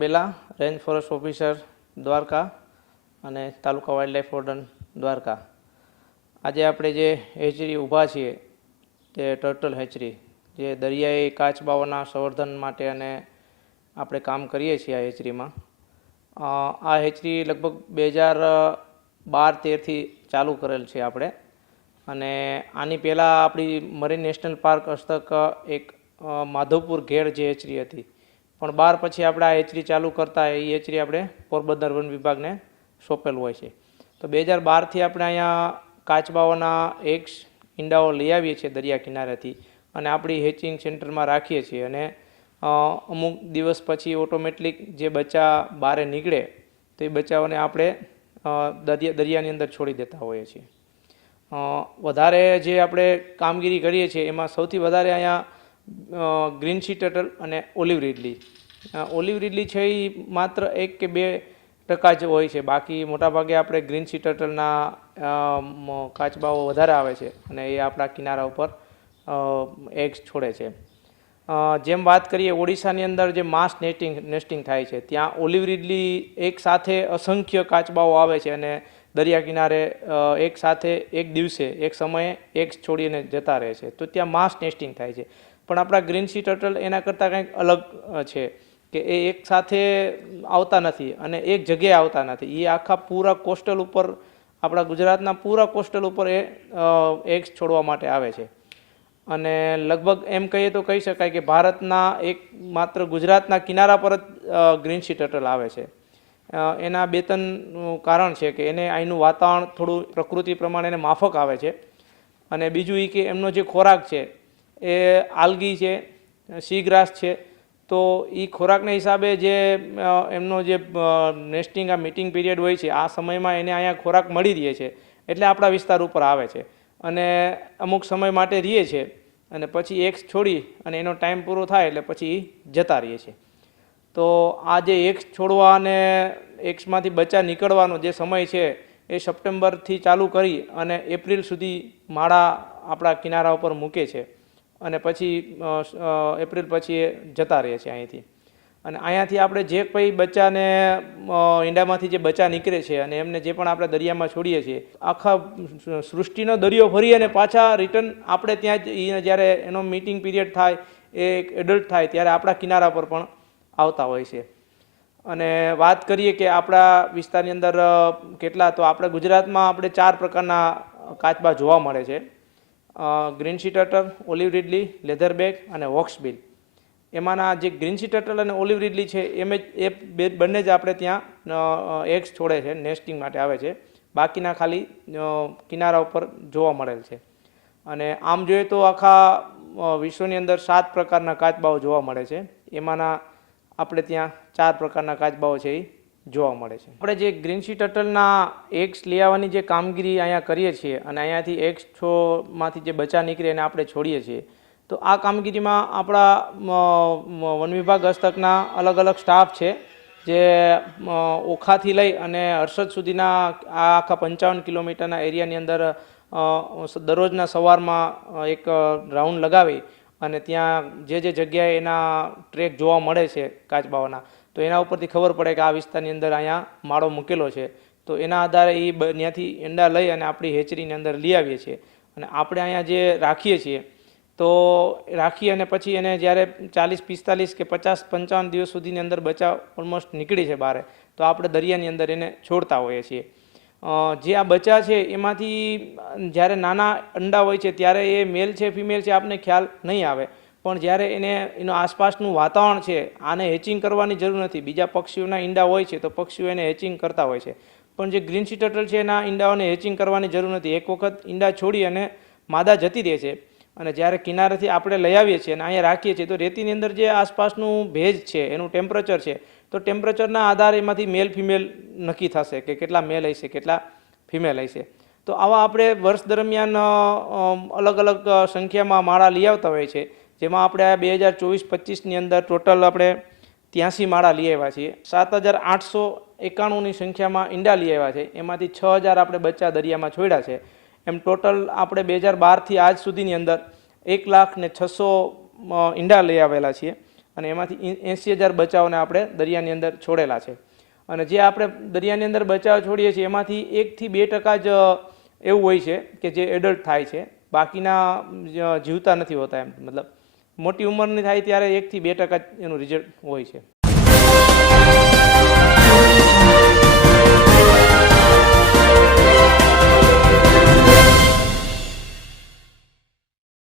બેલા, range forest officer Dwarka અને તાલુકા wildlife warden Dwarka. આજે આપણે જે હેચરી ઊભા છીએ તે ટર્ટલ હેચરી, જે દરિયાઈ કાચબાઓના સંવર્ધન માટે અને આપણે કામ કરીએ છીએ આ હેચરીમાં. આ હેચરી લગભગ 2012-13થી ચાલુ કરેલ છે આપણે. અને આની પહેલાં આપણી મરીન નેશનલ પાર્ક હસ્તક એક માધવપુર ઘેડ જે હેચરી હતી, પણ 12 પછી આપણે આ હેચરી ચાલુ કરતા એ હેચરી આપણે પોરબંદર વન વિભાગને સોંપેલું હોય છે. તો 2012થી આપણે અહીંયા કાચબાઓના એગ્સ ઈંડાઓ લઈ આવીએ છીએ દરિયા કિનારેથી અને આપણી હેચિંગ સેન્ટરમાં રાખીએ છીએ. અને અમુક દિવસ પછી ઓટોમેટિક જે બચ્ચા બહાર નીકળે તો એ બચ્ચાઓને આપણે દરિયાની અંદર છોડી દેતા હોઈએ છીએ. વધારે જે આપણે કામગીરી કરીએ છીએ એમાં સૌથી વધારે અહીંયા ગ્રીન સી ટર્ટલ અને ઓલિવ રીડલી. ઓલિવ રીડલી છે એ માત્ર 1 કે 2% જ હોય છે, બાકી મોટાભાગે આપણે ગ્રીન સી ટર્ટલના કાચબાઓ વધારે આવે છે અને એ આપણા કિનારા ઉપર એગ્સ છોડે છે. જેમ વાત કરીએ ઓડિશાની અંદર જે માસ નેસ્ટિંગ થાય છે ત્યાં ઓલિવ રીડલી એક સાથે અસંખ્ય કાચબાઓ આવે છે અને દરિયા કિનારે એક સાથે એક દિવસે એક સમયે એગ્સ છોડીને જતા રહે છે. તો ત્યાં માસ નેસ્ટિંગ થાય છે. પણ આપણા ગ્રીન સી ટર્ટલ એના કરતાં કંઈક અલગ છે કે એ એક સાથે આવતા નથી અને એક જગ્યાએ આવતા નથી. એ આખા પૂરા કોસ્ટલ ઉપર, આપણા ગુજરાતના પૂરા કોસ્ટલ ઉપર એ એગ્સ છોડવા માટે આવે છે. અને લગભગ એમ કહીએ તો કહી શકાય કે ભારતના એક માત્ર ગુજરાતના કિનારા પર જ ગ્રીન સી ટર્ટલ આવે છે. એના 2-3 કારણ છે કે એને અહીંનું વાતાવરણ થોડું પ્રકૃતિ પ્રમાણે એને માફક આવે છે, અને બીજું એ કે એમનો જે ખોરાક છે એ આલ્ગી છે, સી ગ્રાસ છે. તો એ ખોરાકના હિસાબે જે એમનો જે નેસ્ટિંગ આ મીટિંગ પીરિયડ હોય છે આ સમયમાં એને અહીંયા ખોરાક મળી રહે છે એટલે આપણા વિસ્તાર ઉપર આવે છે અને અમુક સમય માટે રહે છે અને પછી એગ્સ છોડી અને એનો ટાઈમ પૂરો થાય એટલે પછી જતા રહીએ છે. તો આ જે એગ્સ છોડવા અને એગ્સમાંથી બચ્ચા નીકળવાનો જે સમય છે એ સપ્ટેમ્બરથી ચાલુ કરી અને એપ્રિલ સુધી માળા આપણા કિનારા ઉપર મૂકે છે અને પછી એપ્રિલ પછી એ જતા રહે છે અહીંથી. અને અહીંયાથી આપણે જે કંઈ બચ્ચાને ઈંડામાંથી જે બચ્ચા નીકળે છે અને એમને જે પણ આપણે દરિયામાં છોડીએ છીએ, આખા સૃષ્ટિનો દરિયો ફરી અને પાછા રિટર્ન આપણે ત્યાં જ જ્યારે એનો મીટિંગ પીરિયડ થાય, એ એક એડલ્ટ થાય ત્યારે આપણા કિનારા પર પણ આવતા હોય છે. અને વાત કરીએ કે આપણા વિસ્તારની અંદર કેટલા, તો આપણે ગુજરાતમાં આપણે 4 પ્રકારના કાચબા જોવા મળે છે: green sea turtle, olive ridley, leatherback અને હોક્સબિલ. એમાંના જે ગ્રીન સી ટર્ટલ અને ઓલિવ રીડલી છે એ બંને જ આપણે ત્યાં એગ્સ છોડે છે, નેસ્ટિંગ માટે આવે છે. બાકીના ખાલી કિનારા ઉપર જોવા મળેલ છે. અને આમ જોઈએ તો આખા વિશ્વની અંદર 7 પ્રકારના કાચબાઓ જોવા મળે છે. એમાંના આપણે ત્યાં 4 પ્રકારના કાચબાઓ છે એ જોવા મળે છે. આપણે જે ગ્રીન સી ટર્ટલના એગ્સ લઈ આવવાની જે કામગીરી અહીંયા કરીએ છીએ અને અહીંયાથી એગ્સ માંથી જે બચ્ચા નીકળે એને આપણે છોડીએ છીએ, તો આ કામગીરીમાં આપણા વન વિભાગ હસ્તકના અલગ અલગ સ્ટાફ છે જે ઓખાથી લઈ અને હર્ષદ સુધીના આ આખા 55 કિલોમીટરના એરિયાની અંદર દરરોજના સવારમાં એક રાઉન્ડ લગાવી અને ત્યાં જે જગ્યાએ એના ટ્રેક જોવા મળે છે કાચબાઓના, તો એના ઉપરથી ખબર પડે કે આ વિસ્તારની અંદર અહીંયા માળો મૂકેલો છે. તો એના આધારે એ ત્યાંથી ઈંડા લઈ અને આપણી હેચરીની અંદર લઈ આવીએ છીએ અને આપણે અહીંયા જે રાખીએ છીએ તો રાખી અને પછી એને જ્યારે 40, 45 કે 50, 55 દિવસ સુધીની અંદર બચ્ચા ઓલમોસ્ટ નીકળી છે બહાર, તો આપણે દરિયાની અંદર એને છોડતા હોઈએ છીએ. જે આ બચ્ચા છે એમાંથી જ્યારે નાના અંડા હોય છે ત્યારે એ મેલ છે ફિમેલ છે આપને ખ્યાલ નહીં આવે, પણ જ્યારે એનું આસપાસનું વાતાવરણ છે, આને હેચિંગ કરવાની જરૂર નથી. બીજા પક્ષીઓના ઈંડા હોય છે તો પક્ષીઓ એને હેચિંગ કરતા હોય છે, પણ જે ગ્રીન સી ટર્ટલ છે એના ઈંડાઓને હેચિંગ કરવાની જરૂર નથી. એક વખત ઈંડા છોડી અને માદા જતી રહે છે અને જ્યારે કિનારેથી આપણે લઈ આવીએ છીએ અને અહીંયા રાખીએ છીએ તો રેતીની અંદર જે આસપાસનું ભેજ છે, એનું ટેમ્પરેચર છે, તો ટેમ્પરેચરના આધારે એમાંથી મેલ ફિમેલ નક્કી થશે કે કેટલા મેલ હશે કેટલા ફિમેલ હશે. તો આવા આપણે વર્ષ દરમિયાન અલગ અલગ સંખ્યામાં માળા લઈ આવતા હોય છે, જેમાં આપણે 2024-25ની અંદર ટોટલ આપણે 83 માળા લઈ આવ્યા છીએ. 7,891ની સંખ્યામાં ઈંડા લઈ આવ્યા છે, એમાંથી 6,000 આપણે બચ્ચા દરિયામાં છોડ્યા છે. એમ ટોટલ આપણે 2012થી આજ સુધીની અંદર 1,06,000 ઈંડા લઈ આવેલા છીએ અને એમાંથી 80,000 બચાવને આપણે દરિયાની અંદર છોડેલા છે. અને જે આપણે દરિયાની અંદર બચાવ છોડીએ છીએ એમાંથી 1 થી 2% જ એવું હોય છે કે જે એડલ્ટ થાય છે, બાકીના જીવતા નથી હોતા. એમ મતલબ મોટી ઉંમરની થાય ત્યારે 1 થી 2% એનું રિઝલ્ટ હોય છે.